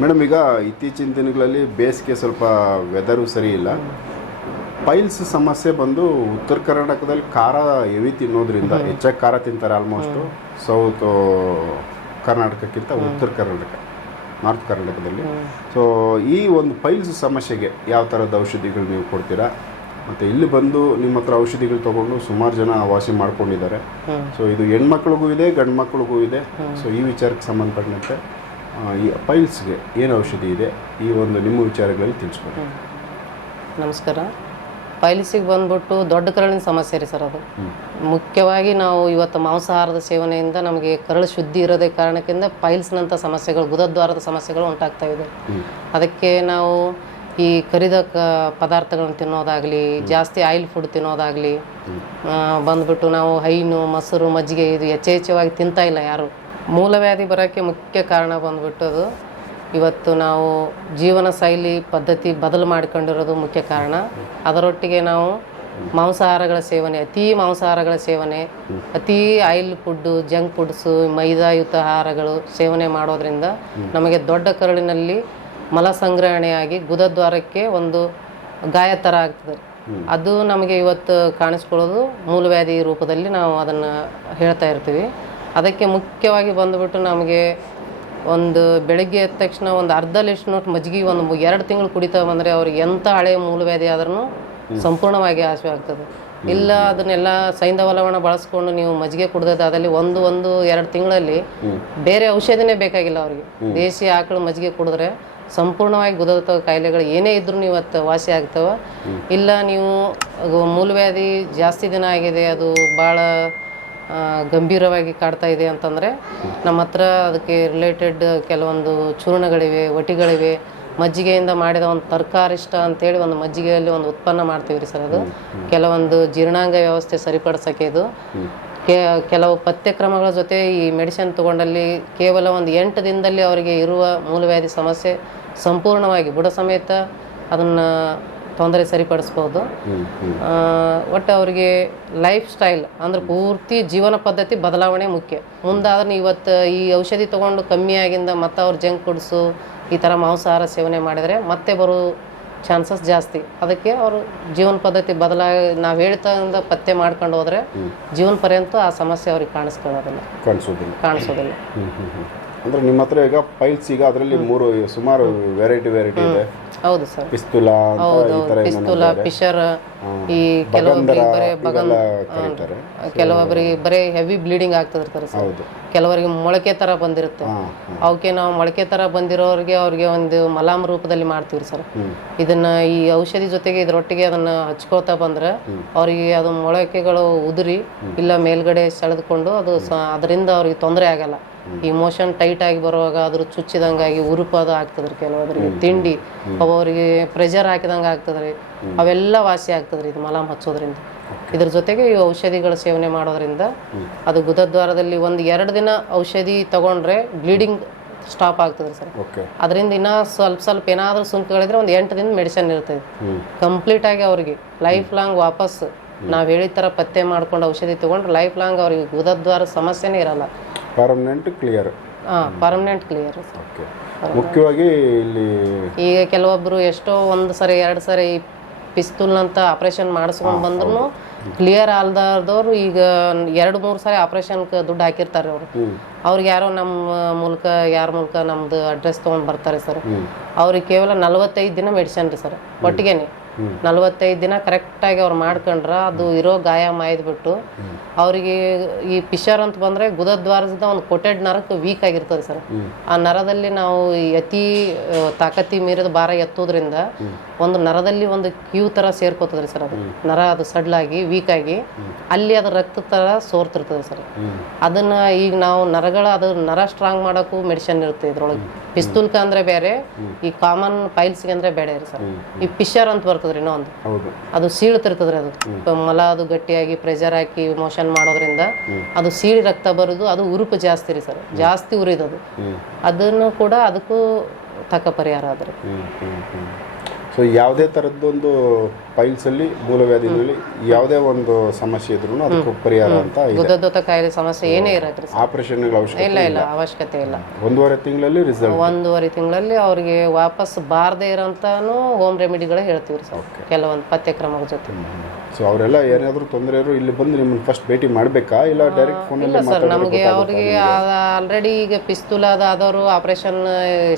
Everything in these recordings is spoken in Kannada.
ಮೇಡಮ್ ಈಗ ಇತ್ತೀಚಿನ ದಿನಗಳಲ್ಲಿ ಬೇಸಿಗೆ ಸ್ವಲ್ಪ ವೆದರು ಸರಿ ಇಲ್ಲ. ಪೈಲ್ಸ್ ಸಮಸ್ಯೆ ಬಂದು ಉತ್ತರ ಕರ್ನಾಟಕದಲ್ಲಿ ಖಾರ ಎವಿ ತಿನ್ನೋದ್ರಿಂದ ಹೆಚ್ಚಾಗಿ ಖಾರ ತಿಂತಾರೆ ಆಲ್ಮೋಸ್ಟು ಸೌತ್ ಕರ್ನಾಟಕಕ್ಕಿಂತ ಉತ್ತರ ಕರ್ನಾಟಕ ನಾರ್ತ್ ಕರ್ನಾಟಕದಲ್ಲಿ. ಸೊ ಈ ಒಂದು ಪೈಲ್ಸ್ ಸಮಸ್ಯೆಗೆ ಯಾವ ಥರದ ಔಷಧಿಗಳು ನೀವು ಕೊಡ್ತೀರಾ? ಮತ್ತು ಇಲ್ಲಿ ಬಂದು ನಿಮ್ಮ ಹತ್ರ ಔಷಧಿಗಳು ತೊಗೊಂಡು ಸುಮಾರು ಜನ ವಾಸಿ ಮಾಡ್ಕೊಂಡಿದ್ದಾರೆ. ಸೊ ಇದು ಹೆಣ್ಮಕ್ಳಿಗೂ ಇದೆ ಗಂಡು ಮಕ್ಳಿಗೂ ಇದೆ ಸೊ ಈ ವಿಚಾರಕ್ಕೆ ಸಂಬಂಧಪಟ್ಟಂತೆ ಈ ಪೈಲ್ಸ್ಗೆ ಏನು ಔಷಧಿ ಇದೆ ಈ ಒಂದು ನಿಮ್ಮ ವಿಚಾರಗಳಲ್ಲಿ ತಿಳಿಸ್ಕೊಡಿ. ನಮಸ್ಕಾರ. ಪೈಲ್ಸಿಗೆ ಬಂದ್ಬಿಟ್ಟು ದೊಡ್ಡ ಕರಳಿನ ಸಮಸ್ಯೆ ರೀ ಸರ್ ಅದು. ಮುಖ್ಯವಾಗಿ ನಾವು ಇವತ್ತು ಮಾಂಸಾಹಾರದ ಸೇವನೆಯಿಂದ ನಮಗೆ ಕರಳು ಶುದ್ಧಿ ಇರೋದೇ ಕಾರಣಕ್ಕಿಂತ ಪೈಲ್ಸ್ನಂಥ ಸಮಸ್ಯೆಗಳು ಗುದದ್ವಾರದ ಸಮಸ್ಯೆಗಳು ಉಂಟಾಗ್ತಾ ಇದೆ. ಅದಕ್ಕೆ ನಾವು ಈ ಕರಿದ ಕ ಪದಾರ್ಥಗಳನ್ನು ತಿನ್ನೋದಾಗಲಿ ಜಾಸ್ತಿ ಆಯಿಲ್ ಫುಡ್ ತಿನ್ನೋದಾಗಲಿ ಬಂದ್ಬಿಟ್ಟು ನಾವು ಹೈನು ಮೊಸರು ಮಜ್ಜಿಗೆ ಇದು ಯಥೇಚ್ಛವಾಗಿ ತಿಂತಾ ಇಲ್ಲ ಯಾರು. ಮೂಲವ್ಯಾಧಿ ಬರೋಕ್ಕೆ ಮುಖ್ಯ ಕಾರಣ ಬಂದ್ಬಿಟ್ಟದು. ಇವತ್ತು ನಾವು ಜೀವನ ಶೈಲಿ, ಪದ್ಧತಿ ಬದಲು ಮಾಡಿಕೊಂಡಿರೋದು ಮುಖ್ಯ ಕಾರಣ. ಅದರೊಟ್ಟಿಗೆ ನಾವು ಮಾಂಸಾಹಾರಗಳ ಸೇವನೆ, ಅತಿ ಮಾಂಸಾಹಾರಗಳ ಸೇವನೆ, ಅತಿ ಆಯಿಲ್ ಫುಡ್ಡು, ಜಂಕ್ ಫುಡ್ಸು, ಮೈದಾಯುತ ಆಹಾರಗಳು ಸೇವನೆ ಮಾಡೋದ್ರಿಂದ ನಮಗೆ ದೊಡ್ಡ ಕರುಳಿನಲ್ಲಿ ಮಲ ಸಂಗ್ರಹಣೆಯಾಗಿ ಗುದದ್ವಾರಕ್ಕೆ ಒಂದು ಗಾಯ ಥರ ಆಗ್ತದೆ. ಅದು ನಮಗೆ ಇವತ್ತು ಕಾಣಿಸ್ಕೊಳ್ಳೋದು ಮೂಲವ್ಯಾಧಿ ರೂಪದಲ್ಲಿ ನಾವು ಅದನ್ನು ಹೇಳ್ತಾ ಇರ್ತೀವಿ. ಅದಕ್ಕೆ ಮುಖ್ಯವಾಗಿ ಬಂದುಬಿಟ್ಟು ನಮಗೆ ಒಂದು ಬೆಳಗ್ಗೆ ಎದ್ದ ತಕ್ಷಣ ಒಂದು ಅರ್ಧ ಲೀಸ್ಟ್ ನೋಟ್ ಮಜ್ಜಿಗೆ ಒಂದು ಎರಡು ತಿಂಗಳು ಕುಡಿತಾ ಬಂದರೆ ಅವ್ರಿಗೆ ಎಂಥ ಹಳೆ ಮೂಲವ್ಯಾಧಿ ಆದ್ರೂ ಸಂಪೂರ್ಣವಾಗಿ ಆಶೆ ಆಗ್ತದೆ. ಇಲ್ಲ ಅದನ್ನೆಲ್ಲ ಸೈಂಧವಲವಣ ಬಳಸ್ಕೊಂಡು ನೀವು ಮಜ್ಜಿಗೆ ಕುಡ್ದದಾದಲ್ಲಿ ಒಂದು ಒಂದು ಎರಡು ತಿಂಗಳಲ್ಲಿ ಬೇರೆ ಔಷಧಿನೇ ಬೇಕಾಗಿಲ್ಲ ಅವ್ರಿಗೆ. ದೇಸಿ ಆಕಳು ಮಜ್ಜಿಗೆ ಕುಡಿದ್ರೆ ಸಂಪೂರ್ಣವಾಗಿ ಗುದದ ಕಾಯಿಲೆಗಳು ಏನೇ ಇದ್ರೂ ಇವತ್ತು ವಾಸಿ ಆಗ್ತವೆ. ಇಲ್ಲ ನೀವು ಮೂಲವ್ಯಾಧಿ ಜಾಸ್ತಿ ದಿನ ಆಗಿದೆ ಅದು ಭಾಳ ಗಂಭೀರವಾಗಿ ಕಾಡ್ತಾ ಇದೆ ಅಂತಂದರೆ ನಮ್ಮ ಹತ್ರ ಅದಕ್ಕೆ ರಿಲೇಟೆಡ್ ಕೆಲವೊಂದು ಚೂರ್ಣಗಳಿವೆ ಒಟಿಗಳಿವೆ ಮಜ್ಜಿಗೆಯಿಂದ ಮಾಡಿದ ಒಂದು ತರಕಾರಿಷ್ಟ ಅಂತೇಳಿ ಒಂದು ಮಜ್ಜಿಗೆಯಲ್ಲಿ ಒಂದು ಉತ್ಪನ್ನ ಮಾಡ್ತೀವಿ ರೀ ಸರ್ ಅದು. ಕೆಲವೊಂದು ಜೀರ್ಣಾಂಗ ವ್ಯವಸ್ಥೆ ಸರಿಪಡಿಸೋಕೆ ಇದು. ಕೆಲವು ಪಥ್ಯಕ್ರಮಗಳ ಜೊತೆ ಈ ಮೆಡಿಸಿನ್ ತಗೊಂಡಲ್ಲಿ ಕೇವಲ ಒಂದು ಎಂಟು ದಿನದಲ್ಲಿ ಅವರಿಗೆ ಇರುವ ಮೂಲವ್ಯಾಧಿ ಸಮಸ್ಯೆ ಸಂಪೂರ್ಣವಾಗಿ ಬುಡ ಸಮೇತ ಅದನ್ನು ತೊಂದರೆ ಸರಿಪಡಿಸ್ಬೋದು. ಒಟ್ಟು ಅವರಿಗೆ ಲೈಫ್ ಸ್ಟೈಲ್ ಅಂದ್ರೆ ಪೂರ್ತಿ ಜೀವನ ಪದ್ಧತಿ ಬದಲಾವಣೆ ಮುಖ್ಯ. ಮುಂದಾದ್ರೆ ಇವತ್ತು ಈ ಔಷಧಿ ತೊಗೊಂಡು ಕಮ್ಮಿ ಆಗಿಂದ ಮತ್ತೆ ಅವ್ರು ಜಂಕ್ ಕುಡಿಸು ಈ ಥರ ಮಾಂಸಾಹಾರ ಸೇವನೆ ಮಾಡಿದರೆ ಮತ್ತೆ ಬರೋ ಚಾನ್ಸಸ್ ಜಾಸ್ತಿ. ಅದಕ್ಕೆ ಅವರು ಜೀವನ ಪದ್ಧತಿ ಬದಲಾಗಿ ನಾವು ಹೇಳ್ತಾ ಪತ್ತೆ ಮಾಡ್ಕೊಂಡು ಹೋದರೆ ಜೀವನ ಪರ್ಯಂತ ಆ ಸಮಸ್ಯೆ ಅವ್ರಿಗೆ ಕಾಣಿಸ್ಕೊಳ್ಳೋದಿಲ್ಲ. ಕಾಣಿಸೋದಿಲ್ಲ. ಕಾಣಿಸೋದಿಲ್ಲ. ಅಂದ್ರೆ ನಿಮ್ಮ ಹತ್ರ ಈಗ ಫೈಲ್ಸ್ ಈಗ ಅದರಲ್ಲಿ ಮೂರು ಸುಮಾರು ವೆರೈಟಿ ವೆರೈಟಿ ಇದೆ. ಹೌದು ಸರ್. ಪಿಸ್ತುಲ ಅಂತ ಈ ತರ ಪಿಸ್ತೂಲ ಪಿಶರ್ ಈ ಕೆಲವೊಬ್ಬರಿಗೆ ಬರೇ ಬಗಲ್ ಕರೀತಾರೆ. ಕೆಲವೊಬ್ಬರಿಗೆ ಬರೀ ಹೆವಿ ಬ್ಲೀಡಿಂಗ್ ಆಗ್ತದಿರ್ತಾರೆ ಸರ್. ಹೌದು. ಕೆಲವರಿಗೆ ಮೊಳಕೆ ತರ ಬಂದಿರುತ್ತೆ. ಅವಕ್ಕೆ ನಾವು ಮೊಳಕೆ ತರ ಬಂದಿರೋರಿಗೆ ಅವ್ರಿಗೆ ಒಂದು ಮಲಾಮ್ ರೂಪದಲ್ಲಿ ಮಾಡ್ತೀವಿ ಸರ್. ಇದನ್ನ ಈ ಔಷಧಿ ಜೊತೆಗೆ ಇದರೊಟ್ಟಿಗೆ ಅದನ್ನ ಹಚ್ಕೋತಾ ಬಂದ್ರೆ ಅವರಿಗೆ ಅದು ಮೊಳಕೆಗಳು ಉದುರಿ ಇಲ್ಲ ಮೇಲ್ಗಡೆ ಸೆಳೆದುಕೊಂಡು ಅದು ಅದರಿಂದ ಅವ್ರಿಗೆ ತೊಂದರೆ ಆಗಲ್ಲ. ಈ ಮೋಷನ್ ಟೈಟ್ ಆಗಿ ಬರುವಾಗ ಅದ್ರ ಚುಚ್ಚಿದಂಗಾಗಿ ಉರುಪಾದ ಆಗ್ತದ್ರಿ ಕೆಲವೊಬ್ಬರಿಗೆ ತಿಂಡಿ ಒಬ್ಬೊಬ್ಬರಿಗೆ ಪ್ರೆಷರ್ ಹಾಕಿದಂಗೆ ಆಗ್ತದ್ರಿ. ಅವೆಲ್ಲ ವಾಸಿ ಆಗ್ತದ್ರಿ ಇದು ಮಲಾಮ್ ಹಚ್ಚೋದ್ರಿಂದ. ಇದ್ರ ಜೊತೆಗೆ ಈ ಔಷಧಿಗಳ ಸೇವನೆ ಮಾಡೋದ್ರಿಂದ ಅದು ಗುದದ್ವಾರದಲ್ಲಿ ಒಂದು ಎರಡು ದಿನ ಔಷಧಿ ತಗೊಂಡ್ರೆ ಬ್ಲೀಡಿಂಗ್ ಸ್ಟಾಪ್ ಆಗ್ತದೆ ಸರ್. ಅದರಿಂದ ಇನ್ನೂ ಸ್ವಲ್ಪ ಸ್ವಲ್ಪ ಏನಾದರೂ ಸುಂಕಗಳಿದ್ರೆ ಒಂದು ಎಂಟು ದಿನ ಮೆಡಿಸಿನ್ ಇರ್ತದೆ. ಕಂಪ್ಲೀಟ್ ಆಗಿ ಅವ್ರಿಗೆ ಲೈಫ್ ಲಾಂಗ್ ವಾಪಸ್ ನಾವು ಹೇಳಿದ ಥರ ಪತ್ತೆ ಮಾಡ್ಕೊಂಡು ಔಷಧಿ ತಗೊಂಡ್ರೆ ಲೈಫ್ ಲಾಂಗ್ ಅವ್ರಿಗೆ ಗುದದ್ವಾರ ಸಮಸ್ಯೆನೇ ಇರಲ್ಲ. ಪರ್ಮನೆಂಟ್ ಕ್ಲಿಯರ್ ಹಾಂ ಪರ್ಮನೆಂಟ್ ಕ್ಲಿಯರ್ ಓಕೆ ಮುಖ್ಯವಾಗಿ ಇಲ್ಲಿ ಈಗ ಕೆಲವೊಬ್ರು ಎಷ್ಟೋ ಒಂದು ಸರಿ ಎರಡು ಸರಿ ಪಿಸ್ತೂಲ್ನಂತ ಆಪರೇಷನ್ ಮಾಡಿಸ್ಕೊಂಡು ಬಂದ್ರು ಕ್ಲಿಯರ್ ಆಲ್ದವ್ರು ಈಗ ಎರಡು ಮೂರು ಸಾರಿ ಆಪರೇಷನ್ ದುಡ್ಡು ಹಾಕಿರ್ತಾರೆ ಅವರು. ಅವ್ರಿಗೆ ಯಾರೋ ನಮ್ಮ ಮೂಲಕ ಯಾರ ಮೂಲಕ ನಮ್ದು ಅಡ್ರೆಸ್ ತೊಗೊಂಡು ಬರ್ತಾರೆ ಸರ್. ಅವ್ರಿಗೆ ಕೇವಲ ನಲವತ್ತೈದು ದಿನ ಮೆಡಿಸನ್ ರೀ ಸರ್. ಒಟ್ಟಿಗೆನೆ. ನಲವತ್ತೈದು ದಿನ ಕರೆಕ್ಟಾಗಿ ಅವ್ರು ಮಾಡ್ಕೊಂಡ್ರ ಅದು ಇರೋ ಗಾಯ ಮಾಯ್ದ್ಬಿಟ್ಟು ಅವರಿಗೆ ಈ ಪಿಶರ್ ಅಂತ ಬಂದರೆ ಗುದದ್ವಾರದಿಂದ ಒಂದು ಕೊಟೆಡ್ ನರಕ್ಕೆ ವೀಕ್ ಆಗಿರ್ತದೆ ಸರ್. ಆ ನರದಲ್ಲಿ ನಾವು ಅತಿ ತಾಕತಿ ಮೀರಿದ ಭಾರ ಎತ್ತೋದ್ರಿಂದ ಒಂದು ನರದಲ್ಲಿ ಒಂದು ಕ್ಯೂ ಥರ ಸೇರ್ಕೋತದ್ರಿ ಸರ್ ಅದು. ನರ ಅದು ಸಡ್ಲಾಗಿ ವೀಕ್ ಆಗಿ ಅಲ್ಲಿ ಅದು ರಕ್ತ ಥರ ಸೋರ್ತಿರ್ತದೆ ಸರ್. ಅದನ್ನು ಅದನ್ನ ಈಗ ನಾವು ನರಗಳ ಅದು ನರ ಸ್ಟ್ರಾಂಗ್ ಮಾಡೋಕ್ಕೂ ಮೆಡಿಸಿನ್ ಇರುತ್ತೆ ಇದ್ರೊಳಗೆ. ಪಿಸ್ತೂಲ್ಕ ಅಂದ್ರೆ ಬೇರೆ ಈ ಕಾಮನ್ ಪೈಲ್ಸ್ಗೆ ಅಂದ್ರೆ ಬೇಡ ರೀ ಸರ್. ಈ ಪಿಶರ್ ಅಂತ ಬರ್ತದ್ರಿ ಇನ್ನೊಂದು ಅದು ಸೀಳ್ತಿರ್ತದ್ರಿ ಅದು. ಮಲ ಅದು ಗಟ್ಟಿಯಾಗಿ ಪ್ರೆಷರ್ ಹಾಕಿ ಮೋಷನ್ ಮಾಡೋದ್ರಿಂದ ಅದು ಸೀಳಿ ರಕ್ತ ಬರೋದು ಅದು ಉರುಪು ಜಾಸ್ತಿ ರೀ ಸರ್. ಜಾಸ್ತಿ ಉರಿದದು. ಅದನ್ನು ಕೂಡ ಅದಕ್ಕೂ ತಕ್ಕ ಪರಿಹಾರ ಹ್ಮ್. ಸೊ ಯಾವುದೇ ಥರದ್ದೊಂದು ಪೈಲ್ಸಲ್ಲಿ ಮೂಲವ್ಯಾಧಿನಲ್ಲಿ ಯಾವುದೇ ಒಂದು ಸಮಸ್ಯೆ ಇದ್ರೂ ಅದಕ್ಕೆ ಪರಿಹಾರ ಅಂತ ಇದೆ. ಗುದ್ದದೊತ್ತ ಕಾಯಿಲೆ ಸಮಸ್ಯೆ ಏನೇ ಇರಕ್ರಿ ಆಪರೇಷನ್ ಆಪರೇಷನ್ಗಳ ಅವಶ್ಯಕತೆ ಇಲ್ಲ ಇಲ್ಲ ಅವಶ್ಯಕತೆ ಇಲ್ಲ. ಒಂದೂವರೆ ತಿಂಗಳಲ್ಲಿ ರಿಸಲ್ಟ್ ಒಂದೂವರೆ ತಿಂಗಳಲ್ಲಿ ಅವ್ರಿಗೆ ವಾಪಸ್ ಬಾರದೇ ಇರೋಂತಾನು ಹೋಮ್ ರೆಮಿಡಿಗಳೇ ಹೇಳ್ತೀವಿ ಸರ್. ಕೆಲವೊಂದು ಪಥ್ಯಕ್ರಮ ಜೊತೆ. ಸೊ ಅವರೆಲ್ಲ ಏನಾದರೂ ತೊಂದರೆ ಇರೋ ಇಲ್ಲಿ ಬಂದು ನಿಮ್ಮನ್ನು ಫಸ್ಟ್ ಭೇಟಿ ಮಾಡಬೇಕಾ? ಇಲ್ಲ ಡೈರೆಕ್ಟ್ ಇಲ್ಲ ಫೋನಲ್ಲಿ ಸರ್. ನಮಗೆ ಅವ್ರಿಗೆ ಆಲ್ರೆಡಿ ಈಗ ಪಿಸ್ತೂಲಾದ ಆದವರು ಆಪರೇಷನ್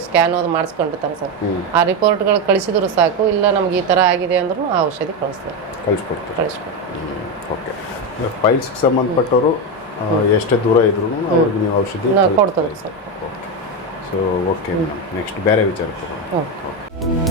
ಸ್ಕ್ಯಾನ್ ಅದು ಮಾಡಿಸ್ಕೊಂಡಿರ್ತಾರೆ ಸರ್. ಆ ರಿಪೋರ್ಟ್ಗಳು ಕಳಿಸಿದ್ರು ಸಾಕು ಇಲ್ಲ ನಮ್ಗೆ ಈ ಥರ ಆಗಿದೆ ಅಂದ್ರೂ ಆ ಔಷಧಿ ಕಳಿಸ್ತಾರೆ. ಕಳಿಸ್ಕೊಡ್ತೀವಿ ಕಳಿಸ್ಕೊಡ್ತಾರೆ. ಓಕೆ ಫೈಲ್ಸ್ಗೆ ಸಂಬಂಧಪಟ್ಟವರು ಎಷ್ಟೇ ದೂರ ಇದ್ರೂ ಅವ್ರಿಗೆ ನೀವು ಔಷಧಿ ಕೊಡ್ತಾರೆ ಕೊಡ್ತೇವೆ sir. Okay so okay madam. Next ಬೇರೆ ವಿಚಾರಕ್ಕೆ ಓಕೆ